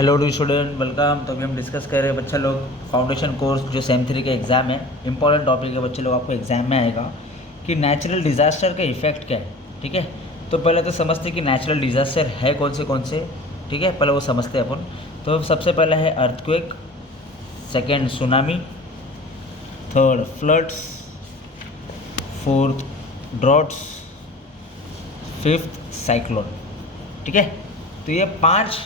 Hello dear student, welcome. तो अभी हम डिस्कस कर रहे हैं बच्चा लोग फाउंडेशन कोर्स जो सेम 3 का एग्ज़ाम है। इंपॉर्टेंट टॉपिक है बच्चे लोग, आपको एग्जाम में आएगा कि नेचुरल डिज़ास्टर का इफेक्ट क्या है। ठीक है, तो पहले तो समझते हैं कि नेचुरल डिज़ास्टर है कौन से। ठीक है, पहले वो समझते हैं अपन। तो सबसे पहला है earthquake, second tsunami, third floods, fourth droughts, fifth cyclone. ठीक है, तो ये 5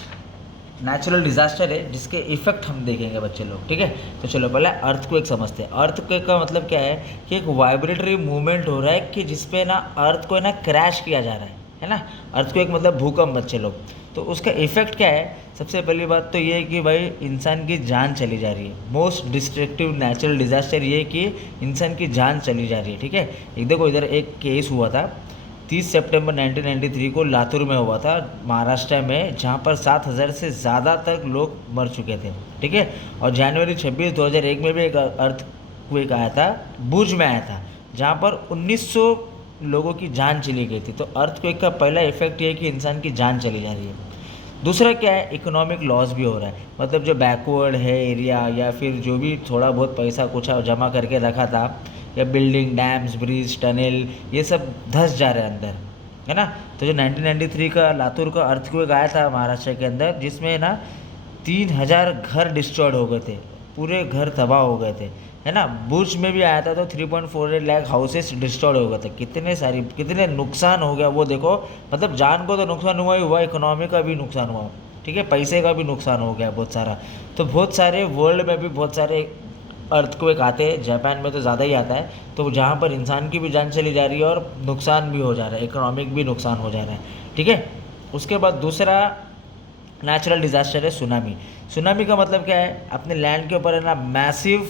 नेचुरल डिज़ास्टर है जिसके इफेक्ट हम देखेंगे बच्चे लोग। ठीक है, तो चलो पहले अर्थक्वेक समझते हैं। अर्थक्वेक का मतलब क्या है कि एक वाइब्रेटरी मूवमेंट हो रहा है कि जिसपे ना अर्थ को ना क्रैश किया जा रहा है ना। अर्थक्वेक मतलब भूकंप बच्चे लोग। तो उसका इफेक्ट क्या है? सबसे पहली बात तो ये है कि भाई इंसान की जान चली जा रही है। मोस्ट डिस्ट्रक्टिव नेचुरल डिज़ास्टर ये है कि इंसान की जान चली जा रही है। ठीक है, एक देखो इधर एक केस हुआ था 30 सितंबर 1993 को लातूर में हुआ था, महाराष्ट्र में, जहां पर 7,000 से ज़्यादा तक लोग मर चुके थे। ठीक है, और जनवरी 26 2001 में भी एक अर्थक्वेक आया था, बुर्ज में आया था, जहां पर 1900 लोगों की जान चली गई थी। तो अर्थक्वेक का पहला इफेक्ट ये है कि इंसान की जान चली जा रही है। दूसरा क्या है, इकोनॉमिक लॉस भी हो रहा है। मतलब जो बैकवर्ड है एरिया या फिर जो भी थोड़ा बहुत पैसा कुछ जमा करके रखा था, या बिल्डिंग, डैम्स, ब्रिज, टनल, ये सब धंस जा रहे हैं अंदर, है ना। तो जो 1993 का लातूर का अर्थक्वेक आया था महाराष्ट्र के अंदर, जिसमें ना 3,000 घर डिस्ट्रॉयड हो गए थे, पूरे घर तबाह हो गए थे, है ना। बुर्ज में भी आया था तो 3.48 लाख हाउसेस डिस्ट्रॉयड हो गए थे। कितने नुकसान हो गया वो देखो। मतलब जान को तो नुकसान हुआ ही हुआ, इकोनॉमी का भी नुकसान हुआ। ठीक है, पैसे का भी नुकसान हो गया बहुत सारा। तो बहुत सारे वर्ल्ड में भी बहुत सारे अर्थक्वेक आते हैं, जापान में तो ज़्यादा ही आता है। तो जहाँ पर इंसान की भी जान चली जा रही है और नुकसान भी हो जा रहा है, इकोनॉमिक भी नुकसान हो जा रहा है। ठीक है, उसके बाद दूसरा नेचुरल डिज़ास्टर है सुनामी। सुनामी का मतलब क्या है? अपने लैंड के ऊपर है ना मैसिव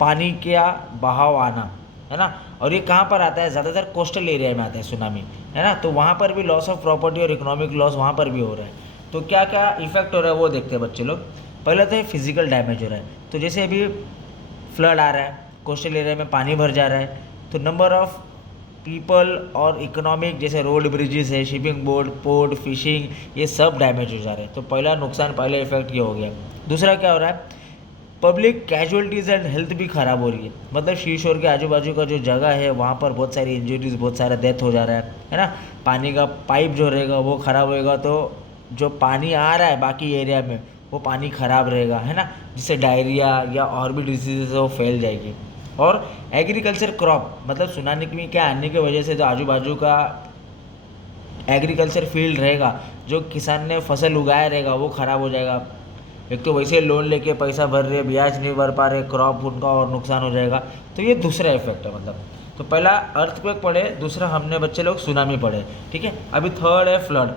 पानी का बहाव आना, है ना। और ये कहाँ पर आता है? ज़्यादातर कोस्टल एरिया में आता है सुनामी, है ना। तो वहाँ पर भी लॉस ऑफ प्रॉपर्टी और इकोनॉमिक लॉस वहाँ पर भी हो रहा है। तो क्या क्या इफेक्ट हो रहा है वो देखते हैं बच्चे लोग। पहले तो फिजिकल डैमेज हो रहा है। तो जैसे अभी फ्लड आ रहा है, कोस्टल एरिया में पानी भर जा रहा है, तो नंबर ऑफ पीपल और इकोनॉमिक, जैसे रोड, ब्रिजेस है, शिपिंग बोट, पोर्ट, फिशिंग, ये सब डैमेज हो जा रहे हैं। तो पहला नुकसान, पहला इफेक्ट ये हो गया। दूसरा क्या हो रहा है? पब्लिक कैजुअलिटीज़ एंड हेल्थ भी ख़राब हो रही है। मतलब शीशोर के आजू बाजू का जो जगह है वहाँ पर बहुत सारी इंजरीज, बहुत सारा डेथ हो जा रहा है ना। पानी का पाइप जो रहेगा वो ख़राब होएगा, तो जो पानी आ रहा है बाकी एरिया में वो पानी ख़राब रहेगा, है ना, जिससे डायरिया या और भी डिजीज़ है वो फैल जाएगी। और एग्रीकल्चर क्रॉप, मतलब सुनामी में क्या आने की वजह से जो आजू बाजू का एग्रीकल्चर फील्ड रहेगा, जो किसान ने फसल उगाया रहेगा, वो ख़राब हो जाएगा। एक तो वैसे लोन लेके पैसा भर रहे, ब्याज नहीं भर पा रहे, क्रॉप उनका और नुकसान हो जाएगा। तो ये दूसरा इफेक्ट है। मतलब तो पहला अर्थक्वेक पढ़े, दूसरा हमने बच्चे लोग सुनामी पढ़े। ठीक है, अभी थर्ड है फ्लड।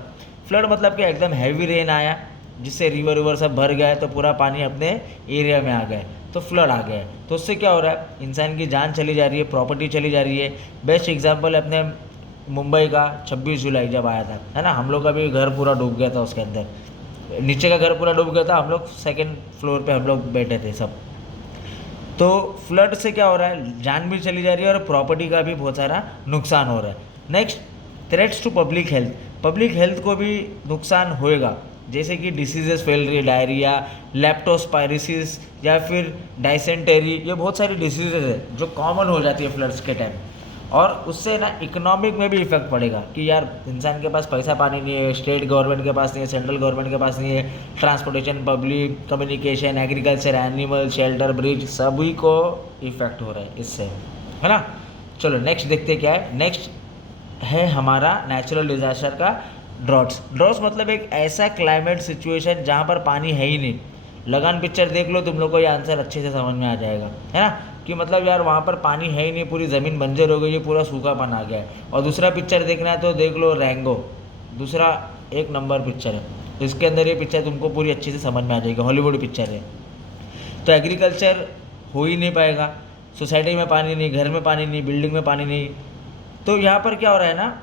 फ्लड मतलब क्या? एकदम हैवी रेन आया जिससे रिवर सब भर गया है, तो पूरा पानी अपने एरिया में आ गया, तो फ्लड आ गया है। तो उससे क्या हो रहा है? इंसान की जान चली जा रही है, प्रॉपर्टी चली जा रही है। बेस्ट एग्जाम्पल अपने मुंबई का 26 जुलाई जब आया था, है ना। हम लोग का भी घर पूरा डूब गया था, उसके अंदर नीचे का घर पूरा डूब गया था, हम लोग सेकेंड फ्लोर पे हम लोग बैठे थे सब। तो फ्लड से क्या हो रहा है? जान भी चली जा रही है और प्रॉपर्टी का भी बहुत सारा नुकसान हो रहा है। Next, threats to public health. Public health को भी नुकसान होएगा, जैसे कि डिसीजेस फैल रही है, डायरिया, लेप्टोस्पायरोसिस या फिर डाइसेंटेरी, ये बहुत सारी डिसीजेज है जो कॉमन हो जाती है फ्लड्स के टाइम। और उससे ना इकोनॉमिक में भी इफेक्ट पड़ेगा कि यार इंसान के पास पैसा पानी नहीं है, स्टेट गवर्नमेंट के पास नहीं है, सेंट्रल गवर्नमेंट के पास नहीं है, transportation, public communication, agriculture, animal shelter, bridge, सभी को इफेक्ट हो रहा है इससे, है ना। चलो नेक्स्ट देखते क्या है। नेक्स्ट है हमारा नेचुरल डिजास्टर का ड्रॉट्स। ड्रॉट्स मतलब एक ऐसा क्लाइमेट सिचुएशन जहाँ पर पानी है ही नहीं। लगान पिक्चर देख लो, तुम लोग को ये आंसर अच्छे से समझ में आ जाएगा, है ना। कि मतलब यार वहाँ पर पानी है ही नहीं, पूरी ज़मीन बंजर हो गई है, पूरा सूखापन आ गया है। और दूसरा पिक्चर देखना है तो देख लो रैंगो, दूसरा एक नंबर पिक्चर है। तो इसके अंदर ये पिक्चर तुमको पूरी अच्छे से समझ में आ जाएगी, हॉलीवुड पिक्चर है। तो एग्रीकल्चर हो ही नहीं पाएगा, सोसाइटी में पानी नहीं, घर में पानी नहीं, बिल्डिंग में पानी नहीं। तो यहाँ पर क्या हो रहा है ना,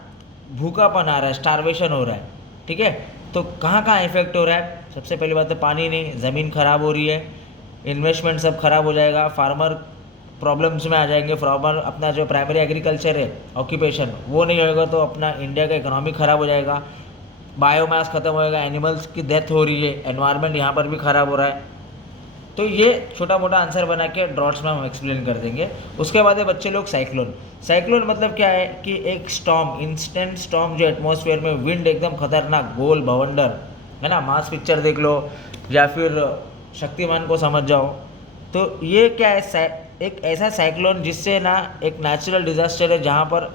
भूखापन आ रहा है, स्टारवेशन हो रहा है। ठीक है, तो कहाँ कहाँ इफेक्ट हो रहा है? सबसे पहली बात तो पानी नहीं, ज़मीन खराब हो रही है, इन्वेस्टमेंट सब खराब हो जाएगा, फार्मर प्रॉब्लम्स में आ जाएंगे। फार्मर अपना जो प्राइमरी एग्रीकल्चर है ऑक्यूपेशन वो नहीं होएगा तो अपना इंडिया का इकोनॉमी ख़राब हो जाएगा। बायोमास ख़त्म होएगा, एनिमल्स की डेथ हो रही है, एनवायरनमेंट यहाँ पर भी ख़राब हो रहा है। तो ये छोटा मोटा आंसर बना के ड्रॉट्स में हम एक्सप्लेन कर देंगे। उसके बाद है बच्चे लोग साइक्लोन। साइक्लोन मतलब क्या है कि एक स्टॉर्म, इंस्टेंट स्टॉर्म जो एटमॉस्फेयर में विंड एकदम खतरनाक गोल भवंडर है ना, मास पिक्चर देख लो या फिर शक्तिमान को समझ जाओ। तो ये क्या है, एक ऐसा साइक्लोन जिससे ना एक नेचुरल डिज़ास्टर है जहाँ पर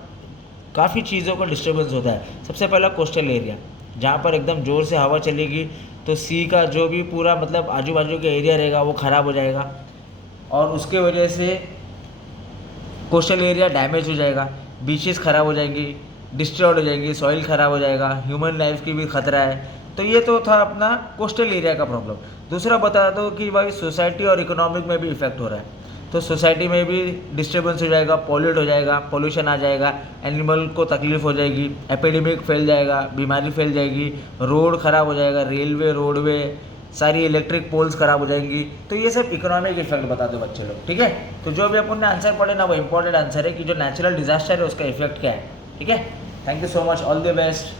काफ़ी चीज़ों का डिस्टर्बेंस होता है। सबसे पहला कोस्टल एरिया, जहाँ पर एकदम ज़ोर से हवा चलेगी तो सी का जो भी पूरा मतलब आजू बाजू का एरिया रहेगा वो ख़राब हो जाएगा, और उसके वजह से कोस्टल एरिया डैमेज हो जाएगा, बीचेस ख़राब हो जाएंगी, डिस्ट्रॉयड हो जाएंगी, सॉइल ख़राब हो जाएगा, ह्यूमन लाइफ की भी खतरा है। तो ये तो था अपना कोस्टल एरिया का प्रॉब्लम। दूसरा बता दो कि भाई सोसाइटी और इकोनॉमिक में भी इफेक्ट हो रहा है। तो सोसाइटी में भी डिस्टर्बेंस हो जाएगा, पॉल्यूट हो जाएगा, पोल्यूशन आ जाएगा, एनिमल को तकलीफ हो जाएगी, एपिडेमिक फैल जाएगा, बीमारी फैल जाएगी, रोड ख़राब हो जाएगा, रेलवे रोडवे सारी इलेक्ट्रिक पोल्स ख़राब हो जाएंगी। तो ये सब इकोनॉमिक इफेक्ट बता दो बच्चे लोग, ठीक है। तो जो भी अपन ने आंसर पढ़े ना वो इंपॉर्टेंट आंसर है कि जो नेचुरल डिजास्टर है उसका इफेक्ट क्या है, ठीक है। Thank you so much, all the best.